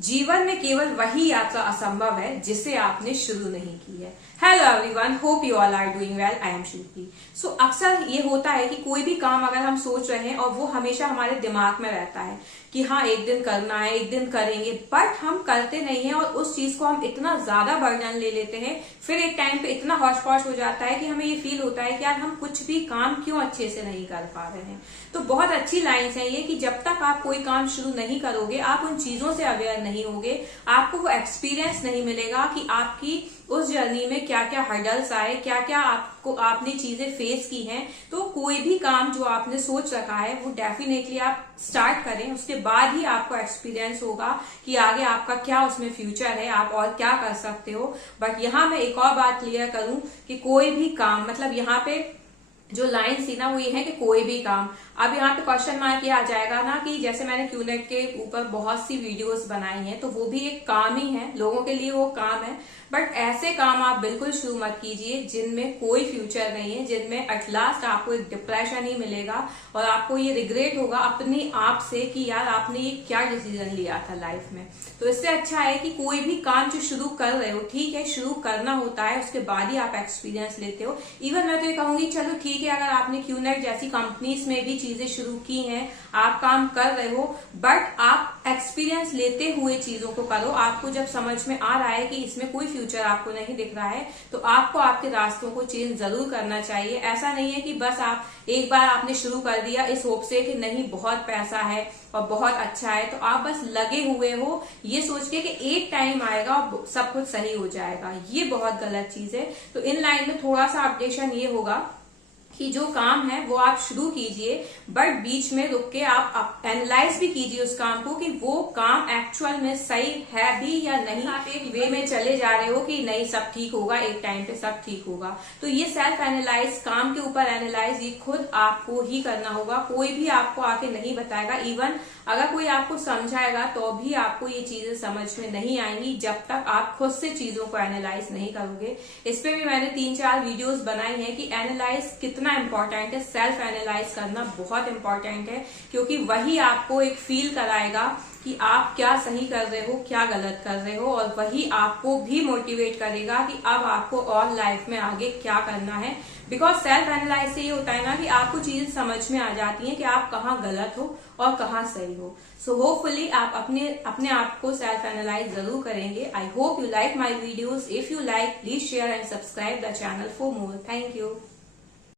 जीवन में केवल वही यात्रा असंभव है जिसे आपने शुरू नहीं की है। Hello everyone, hope you all are doing well. I am Shruti. So अक्सर ये होता है कि कोई भी काम अगर हम सोच रहे हैं और वो हमेशा हमारे दिमाग में रहता है कि हाँ एक दिन करना है, एक दिन करेंगे, बट हम करते नहीं है और उस चीज को हम इतना ज्यादा बर्डन ले लेते हैं, फिर एक टाइम पे इतना हौच पौच हो जाता है कि हमें ये फील होता है कि यार हम कुछ भी काम क्यों अच्छे से नहीं कर पा रहे हैं। तो बहुत अच्छी लाइन्स है ये कि जब तक आप कोई काम शुरू नहीं करोगे, आप उन चीजों से अवेयर नहीं होगे, आपको वो एक्सपीरियंस नहीं मिलेगा कि आपकी उस जर्नी में क्या क्या हर्डल्स आए, क्या क्या आपने चीजें फेस की हैं। तो कोई भी काम जो आपने सोच रखा है वो डेफिनेटली आप स्टार्ट करें, उसके बाद ही आपको एक्सपीरियंस होगा कि आगे आपका क्या उसमें फ्यूचर है, आप और क्या कर सकते हो। बट यहाँ मैं एक और बात क्लियर करूं कि कोई भी काम, मतलब यहाँ पे जो लाइन थी ना वो ये है कि कोई भी काम। अब यहाँ पे क्वेश्चन मार्क ये आ जाएगा ना कि जैसे मैंने क्यूनेट के ऊपर बहुत सी वीडियोस बनाई हैं, तो वो भी एक काम ही है, लोगों के लिए वो काम है। बट ऐसे काम आप बिल्कुल शुरू मत कीजिए जिनमें कोई फ्यूचर नहीं है, जिनमें एट लास्ट आपको एक डिप्रेशन ही मिलेगा और आपको ये रिग्रेट होगा अपने आप से कि यार आपने ये क्या डिसीजन लिया था लाइफ में। तो इससे अच्छा है कि कोई भी काम जो शुरू कर रहे हो, ठीक है शुरू करना होता है, उसके बाद ही आप एक्सपीरियंस लेते हो। इवन मैं तो ये कहूंगी चलो ठीक है, अगर आपने क्यूनेट जैसी कंपनीज में भी चीजें शुरू की हैं, आप काम कर रहे हो, बट आप एक्सपीरियंस लेते हुए चीजों को करो। आपको जब समझ में आ रहा है कि इसमें कोई फ्यूचर आपको नहीं दिख रहा है, तो आपको आपके रास्तों को चेंज जरूर करना चाहिए। ऐसा नहीं है कि बस आप एक बार आपने शुरू कर दिया इस होप से कि नहीं बहुत पैसा है और बहुत अच्छा है, तो आप बस लगे हुए हो ये सोच के कि एक टाइम आएगा और सब कुछ सही हो जाएगा। ये बहुत गलत चीज है। तो इन लाइन में थोड़ा सा अपडेशन ये होगा कि जो काम है वो आप शुरू कीजिए, बट बीच में रुक के आप एनालाइज भी कीजिए उस काम को कि वो काम एक्चुअल में सही है भी या नहीं। आप एक वे में चले जा रहे हो कि नहीं सब ठीक होगा, एक टाइम पे सब ठीक होगा। तो ये सेल्फ एनालाइज, काम के ऊपर एनालाइज, ये खुद आपको ही करना होगा। कोई भी आपको आके नहीं बताएगा। इवन अगर कोई आपको समझाएगा तो भी आपको ये चीजें समझ में नहीं आएंगी जब तक आप खुद से चीजों को एनालाइज नहीं करोगे। इस पे भी मैंने 3-4 वीडियोस बनाई हैं कि एनालाइज कितना इंपॉर्टेंट है। सेल्फ एनालाइज करना बहुत इंपॉर्टेंट है, क्योंकि वही आपको एक फील कराएगा कि आप क्या सही कर रहे हो, क्या गलत कर रहे हो, और वही आपको भी मोटिवेट करेगा कि अब आपको और लाइफ में आगे क्या करना है। बिकॉज सेल्फ एनालाइज से ये होता है ना कि आपको चीजें समझ में आ जाती हैं कि आप कहाँ गलत हो और कहाँ सही हो। सो होपफुली आप अपने आप को सेल्फ एनालाइज जरूर करेंगे। I hope you like my videos. If you like, please share and subscribe the channel for more. Thank you.